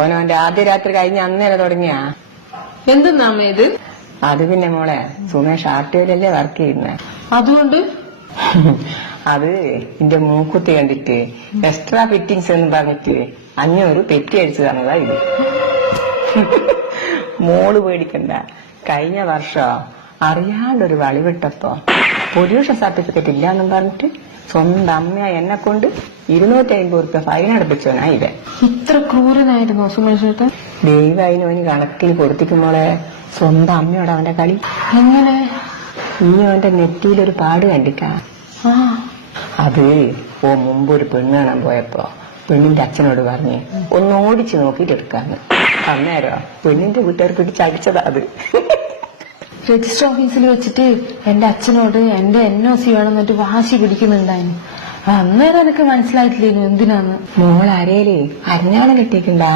ഓനോന്റെ ആദ്യ രാത്രി കഴിഞ്ഞ അന്നേരം തുടങ്ങിയാ. എന്തെന്നാമ ഇത്? അത് പിന്നെ മോളെ സുമേഷ് ആർട്ടിയിലല്ലേ വർക്ക് ചെയ്യുന്നേ. അതുകൊണ്ട് അത് എന്റെ മൂക്കുത്തി കണ്ടിട്ട് എക്സ്ട്രാ ഫിറ്റിങ്സ് എന്ന് പറഞ്ഞിട്ട് 500 പെറ്റി അടിച്ചു തന്നതാ ഇത്. മോള് പേടിക്കണ്ട, കഴിഞ്ഞ വർഷം അറിയാണ്ടൊരു വളിവിട്ടപ്പോ പൊല്യൂഷൻ സർട്ടിഫിക്കറ്റ് ഇല്ലാന്നും പറഞ്ഞിട്ട് സ്വന്തം അമ്മ എന്നെ കൊണ്ട് 250 റുപ്യ ഫൈൻ അടപ്പിച്ചോനാ ഇത്. ഇത്ര ക്രൂരനായിരുന്നോ സുമേഷേട്ടൻ? ദൈവം അതിനോന് കണക്കിൽ കൊടുത്തിക്കുമ്പോളെ സ്വന്തം അമ്മയോട് അവന്റെ കളി. എങ്ങനെ? നീ അവന്റെ നെറ്റിയിലൊരു പാട് കണ്ടിട്ടാ. അത് മുമ്പൊരു പെണ്ണ് കാണാൻ പോയപ്പോ പെണ്ണിന്റെ അച്ഛനോട് പറഞ്ഞ് ഒന്ന് ഓടിച്ചു നോക്കിട്ട് എടുക്കാന്ന്. അന്നേരോ പെണ്ണിന്റെ വീട്ടുകാർ പിടിച്ചടിച്ചതാ അത്. രജിസ്റ്റർ ഓഫീസിൽ വെച്ചിട്ട് എന്റെ അച്ഛനോട് എന്റെ NOC വേണമെന്നിട്ട് വാശി പിടിക്കുന്നുണ്ടായിരുന്നു. അന്നേരം എനിക്ക് മനസ്സിലായിട്ടില്ലേനു എന്തിനാന്ന്. മോൾ അരയില് അരഞ്ഞാണം കെട്ടിയിട്ടുണ്ടാ.